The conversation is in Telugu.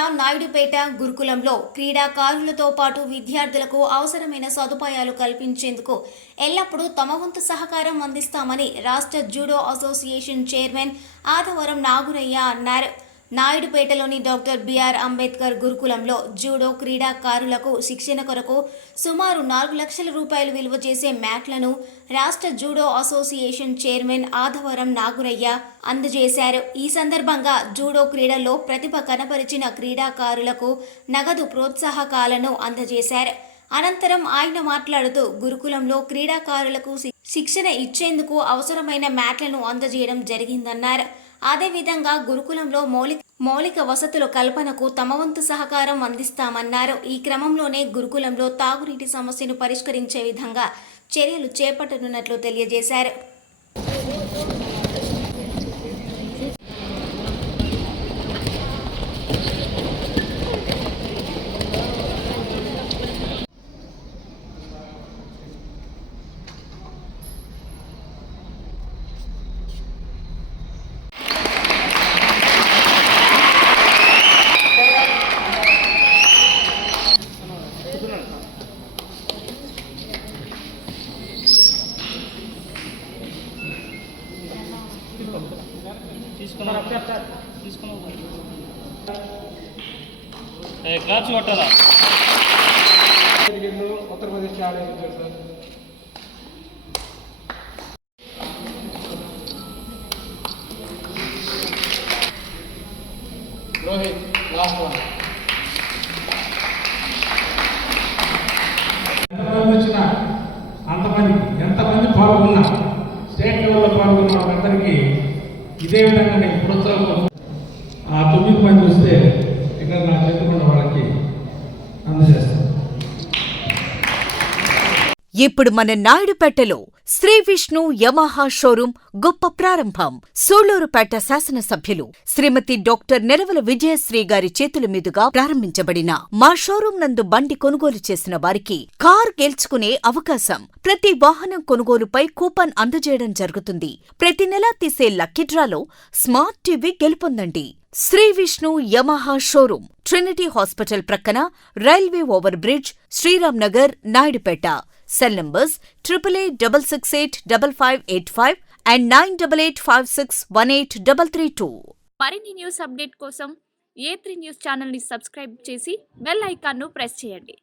జిల్లా నాయుడుపేట గురుకులంలో క్రీడాకారులతో పాటు విద్యార్థులకు అవసరమైన సదుపాయాలు కల్పించేందుకు ఎల్లప్పుడూ తమ వంతు సహకారం అందిస్తామని రాష్ట్ర జూడో అసోసియేషన్ చైర్మన్ ఆదవరం నాగురయ్య అన్నారు. నాయుడుపేటలోని డాక్టర్ బిఆర్ అంబేద్కర్ గురుకులంలో జూడో క్రీడాకారులకు శిక్షణ కొరకు సుమారు 4 లక్షల రూపాయలు విలువ చేసే మ్యాట్లను రాష్ట్ర జూడో అసోసియేషన్ చైర్మన్ ఆదవరం నాగురయ్య అందజేశారు. ఈ సందర్భంగా జూడో క్రీడల్లో ప్రతిభ కనపరిచిన క్రీడాకారులకు నగదు ప్రోత్సాహకాలను అందజేశారు. అనంతరం ఆయన మాట్లాడుతూ గురుకులంలో క్రీడాకారులకు శిక్షణ ఇచ్చేందుకు అవసరమైన మ్యాట్లను అందజేయడం జరిగిందన్నారు. అదేవిధంగా గురుకులంలో మౌలిక వసతుల కల్పనకు తమ వంతు సహకారం అందిస్తామన్నారు. ఈ క్రమంలోనే గురుకులంలో తాగునీటి సమస్యను పరిష్కరించే విధంగా చర్యలు చేపట్టనున్నట్లు తెలియజేశారు. క్లాస్ కొట్టారా Uttar Pradesh sir Rohit last one. ఎంతమంది వచ్చినా ఎంతమంది పాల్గొన్నా స్టేట్ లెవెల్లో పాల్గొన్న వాళ్ళందరికీ ఇదే విధంగా నేను ప్రోత్సాహం ఆ 9 మంది వస్తే ఇక్కడ నా చేతుకున్న వాళ్ళకి అందజేస్తాను. ఇప్పుడు మన నాయుడుపేటలో శ్రీ విష్ణు యమహా షోరూం గొప్ప ప్రారంభం. సూళ్లూరుపేట శాసనసభ్యులు శ్రీమతి డాక్టర్ నెరవల విజయశ్రీ గారి చేతుల మీదుగా ప్రారంభించబడిన మా షోరూం నందు బండి కొనుగోలు చేసిన వారికి కార్ గెలుచుకునే అవకాశం. ప్రతి వాహనం కొనుగోలుపై కూపన్ అందజేయడం జరుగుతుంది. ప్రతి నెలా తీసే లక్కీ డ్రాలో స్మార్ట్ టీవీ గెలుపొందండి. Shri Vishnu Yamaha showroom Trinity hospital ప్రక్కన, railway over bridge, Sriram Nagar, Naidupeta. Cell numbers 8888555585 and 9885618332. మరిన్ని న్యూస్ అప్డేట్ కోసం A3 న్యూస్ ఛానల్ ని సబ్స్క్రైబ్ చేసి బెల్ ఐకాన్ ను ప్రెస్ చేయండి.